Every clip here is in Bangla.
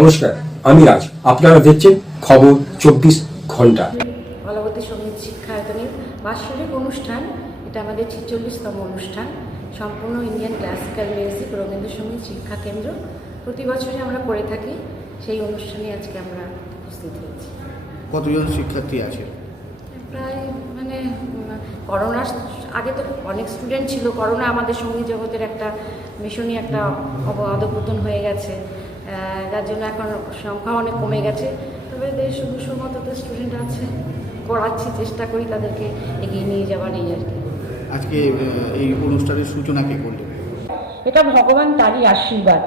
নমস্কার আমি রাজ। আপনারা দেখছেন খবর চব্বিশ ঘণ্টা। ফলবতী সংগীত শিক্ষায়তনের বাৎসরিক অনুষ্ঠান। এটা আমাদের ছেচল্লিশতম অনুষ্ঠান। সম্পূর্ণ ইন্ডিয়ান ক্লাসিক্যাল মিউজিক রবীন্দ্রসঙ্গীত শিক্ষা কেন্দ্র। প্রতি বছরই আমরা করে থাকি। সেই অনুষ্ঠানে আজকে আমরা উপস্থিত হয়েছি। কতজন শিক্ষার্থী আছে? প্রায় মানে করোনার আগে তো অনেক স্টুডেন্ট ছিল। করোনা আমাদের সংগীত জগতের একটা ভীষণই একটা অব- অধপতন হয়ে গেছে। যার জন্য এখন সংখ্যা অনেক কমে গেছে। তবে দেড়শো দুশোর মতো তো স্টুডেন্ট আছে করাচ্ছি চেষ্টা করি তাদেরকে এগিয়ে নিয়ে যাওয়ার এই আর কি। আজকে এই অনুষ্ঠানের সূচনা কে করলেন? এটা ভগবান তারই আশীর্বাদ।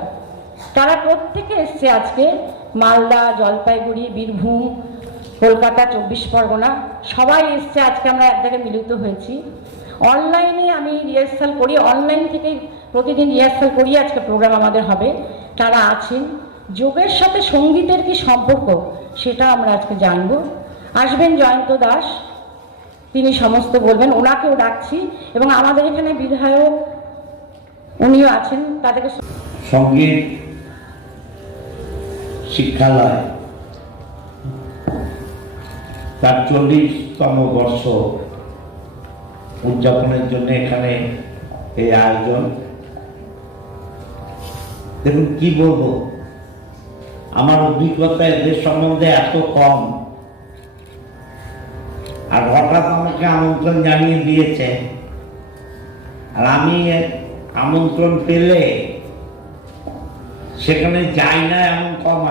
তারা প্রত্যেকে এসছে আজকে মালদা জলপাইগুড়ি বীরভূম কলকাতা চব্বিশ পরগনা, সবাই এসছে, আজকে আমরা এক জায়গায় মিলিত হয়েছি। অনলাইনে আমি রিহার্সাল করি অনলাইন থেকে প্রতিদিন রিহার্সাল করি আজকে প্রোগ্রাম আমাদের হবে। তারা আছেন। যোগের সাথে সঙ্গীতের কি সম্পর্ক, সেটা আমরা আজকে জানব। আসবেন জয়ন্ত দাস, তিনি সমস্ত বলবেন, ওনাকেও ডাকছি। এবং আমাদের এখানে বিধায়ক, উনিও আছেন, তাদেরকে সংগীত, শিক্ষালয় তার চল্লিশতম বর্ষ উদযাপনের জন্য এখানে এই আয়োজন। দেখুন, কি বলব? আমার অভিজ্ঞতা এদের সম্বন্ধে এত কম। আর হঠাৎ আমাকে আমন্ত্রণ জানিয়ে দিয়েছে। আর আমি আমন্ত্রণ পেলে সেখানে যাই না এমন কম।